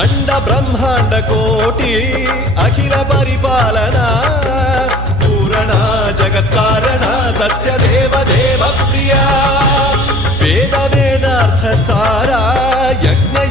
अंड ब्रह्मांड कोटि अखिल परिपालना पूरणा जगत्कारण सत्यदेव देव प्रिया वेद वेदार्थ सारा यज्ञ